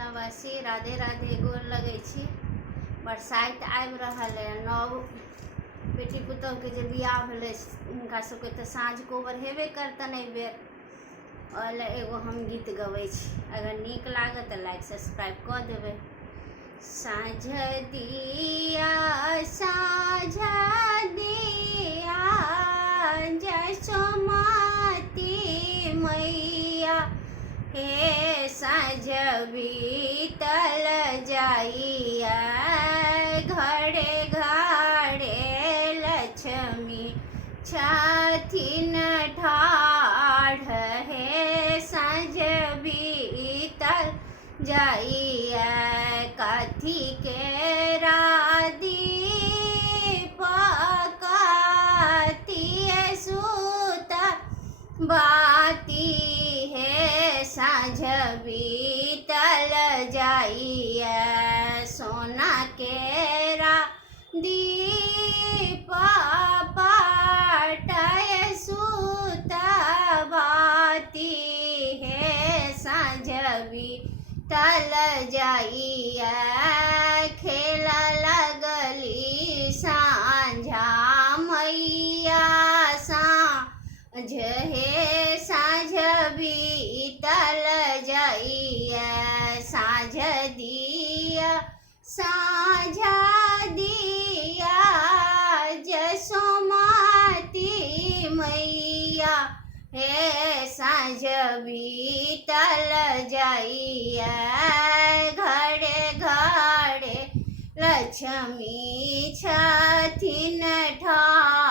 पटनावासी राधे राधे गोर लगे छी। बरसाइत आबि रहल है। नव बेटी पुतौह के जे बियाह भेलै हुनका सबके तऽ साँझ कोबर हेबे करतन एहि बेर। ओहि एगो हम गीत गबै छी, अगर नीक लागत तऽ लाइक सब्सक्राइब कऽ देबै। साँझ दिया जसोमती मैया, हे साँझ बीतल जाइया, घरे घरे लक्ष्मी छथिन ठाढ़, हे साँझ बीतल जाइया, कथी के दीप कथी सुत बाती, हे साँझ बीतल जाइया, सोना केरा दीप पाटय सुत बाती, हे साँझ बीतल जाइया, खेल लगली साँझा मैया साँझ, हे साँझ बीतल जाइया, साँझ दिया जसोमती मैया, हे साँझ बीतल जाइया, घरे घरे लक्ष्मी छथिन ठाढ़।